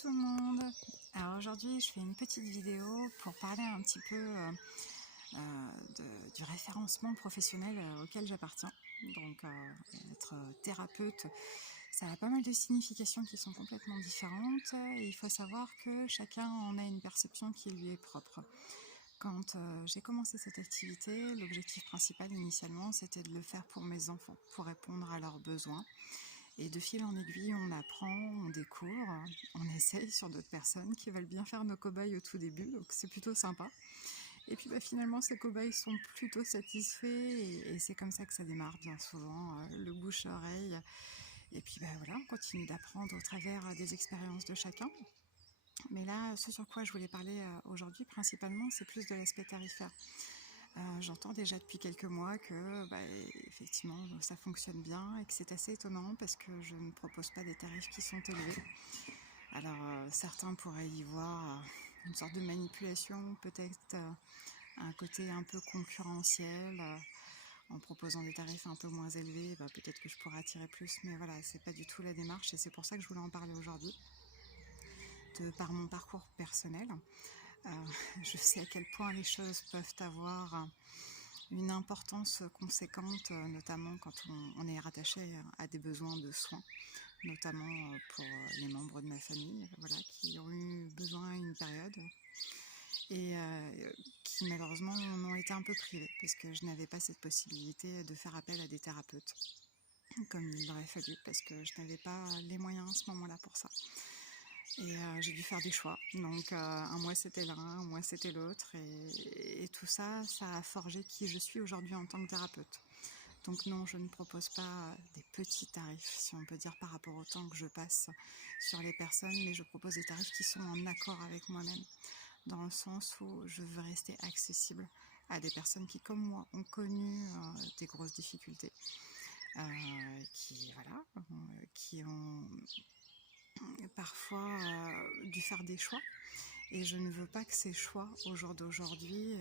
tout le monde. Alors aujourd'hui je fais une petite vidéo pour parler un petit peu du référencement professionnel auquel j'appartiens. Donc être thérapeute, ça a pas mal de significations qui sont complètement différentes et il faut savoir que chacun en a une perception qui lui est propre. Quand j'ai commencé cette activité, l'objectif principal initialement c'était de le faire pour mes enfants, pour répondre à leurs besoins. Et de fil en aiguille, on apprend, on découvre, on essaye sur d'autres personnes qui veulent bien faire nos cobayes au tout début, donc c'est plutôt sympa. Et puis finalement, ces cobayes sont plutôt satisfaits et c'est comme ça que ça démarre bien souvent, le bouche-oreille. Et puis voilà, on continue d'apprendre au travers des expériences de chacun. Mais là, ce sur quoi je voulais parler aujourd'hui principalement, c'est plus de l'aspect tarifaire. J'entends déjà depuis quelques mois que effectivement ça fonctionne bien et que c'est assez étonnant parce que je ne propose pas des tarifs qui sont élevés. Alors certains pourraient y voir une sorte de manipulation, peut-être un côté un peu concurrentiel. En proposant des tarifs un peu moins élevés, peut-être que je pourrais attirer plus, mais voilà, c'est pas du tout la démarche et c'est pour ça que je voulais en parler aujourd'hui. Par mon parcours personnel, euh, je sais à quel point les choses peuvent avoir une importance conséquente, notamment quand on est rattaché à des besoins de soins, notamment pour les membres de ma famille, voilà, qui ont eu besoin à une période et qui malheureusement en ont été un peu privés parce que je n'avais pas cette possibilité de faire appel à des thérapeutes comme il aurait fallu parce que je n'avais pas les moyens à ce moment-là pour ça. Et j'ai dû faire des choix. Donc un mois c'était l'un, un mois c'était l'autre. Et tout ça, ça a forgé qui je suis aujourd'hui en tant que thérapeute. Donc non, je ne propose pas des petits tarifs, si on peut dire, par rapport au temps que je passe sur les personnes, mais je propose des tarifs qui sont en accord avec moi-même, dans le sens où je veux rester accessible à des personnes qui, comme moi, ont connu des grosses difficultés, qui ont parfois dû faire des choix. Et je ne veux pas que ces choix, au jour d'aujourd'hui,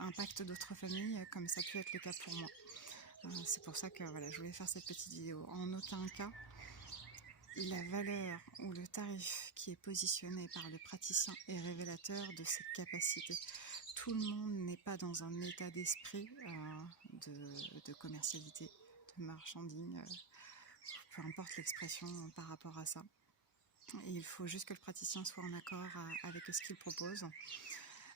impactent d'autres familles, comme ça a pu être le cas pour moi. C'est pour ça que je voulais faire cette petite vidéo. En aucun cas, la valeur ou le tarif qui est positionné par le praticien est révélateur de ses capacités. Tout le monde n'est pas dans un état d'esprit de commercialité, de marchanding, peu importe l'expression par rapport à ça. Et il faut juste que le praticien soit en accord avec ce qu'il propose.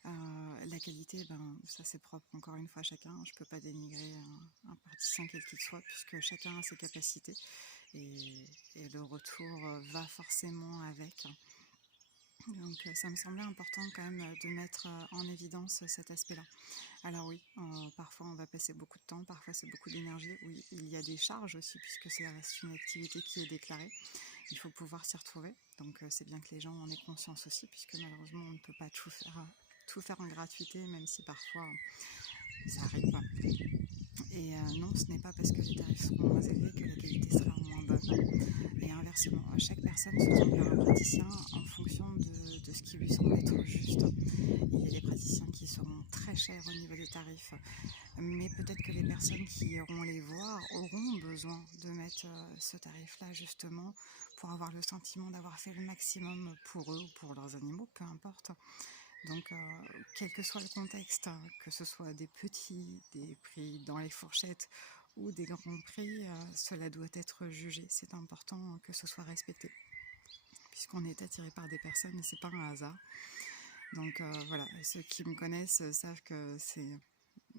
La qualité, ça c'est propre encore une fois à chacun. Je ne peux pas dénigrer un praticien quel qu'il soit puisque chacun a ses capacités et le retour va forcément avec. Donc ça me semblait important quand même de mettre en évidence cet aspect-là. Alors oui, parfois on va passer beaucoup de temps, parfois c'est beaucoup d'énergie. Oui, il y a des charges aussi puisque c'est une activité qui est déclarée. Il faut pouvoir s'y retrouver. Donc c'est bien que les gens en aient conscience aussi puisque malheureusement on ne peut pas tout faire en gratuité, même si parfois ça arrive. Et non, ce n'est pas parce que les tarifs seront moins élevés que la qualité sera moins bonne. Et inversement, chaque personne se tourne vers un praticien en fonction de ce qui lui semble être juste. Il y a des praticiens qui seront très chers au niveau des tarifs, mais peut-être que les personnes qui iront les voir auront besoin de mettre ce tarif-là justement pour avoir le sentiment d'avoir fait le maximum pour eux ou pour leurs animaux, peu importe. Donc, quel que soit le contexte, que ce soit des petits, des prix dans les fourchettes ou des grands prix, cela doit être jugé. C'est important que ce soit respecté, puisqu'on est attiré par des personnes et c'est pas un hasard. Donc voilà, ceux qui me connaissent savent que c'est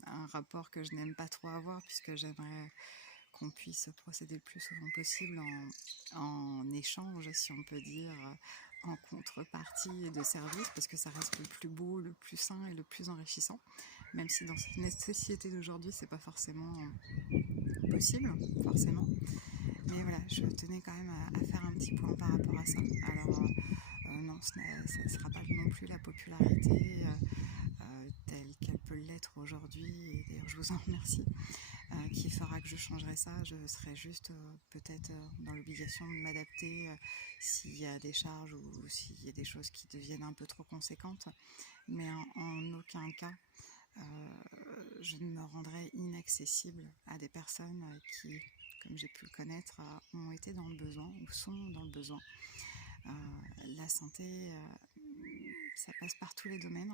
un rapport que je n'aime pas trop avoir, puisque j'aimerais qu'on puisse procéder le plus souvent possible en échange, si on peut dire, en contrepartie de services, parce que ça reste le plus beau, le plus sain et le plus enrichissant, même si dans cette société d'aujourd'hui, c'est pas forcément possible, forcément. Mais voilà, je tenais quand même à faire un petit point par rapport à ça. Alors, non, ça ne sera pas non plus la popularité telle qu'elle peut l'être aujourd'hui, et d'ailleurs je vous en remercie, qui fera que je changerai ça. Je serai juste peut-être dans l'obligation de m'adapter s'il y a des charges ou s'il y a des choses qui deviennent un peu trop conséquentes, mais en aucun cas je ne me rendrai inaccessible à des personnes qui, comme j'ai pu le connaître, ont été dans le besoin ou sont dans le besoin. La santé, ça passe par tous les domaines.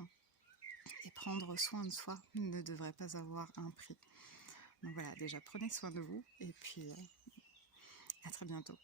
Et prendre soin de soi ne devrait pas avoir un prix. Donc voilà, déjà prenez soin de vous et puis à très bientôt.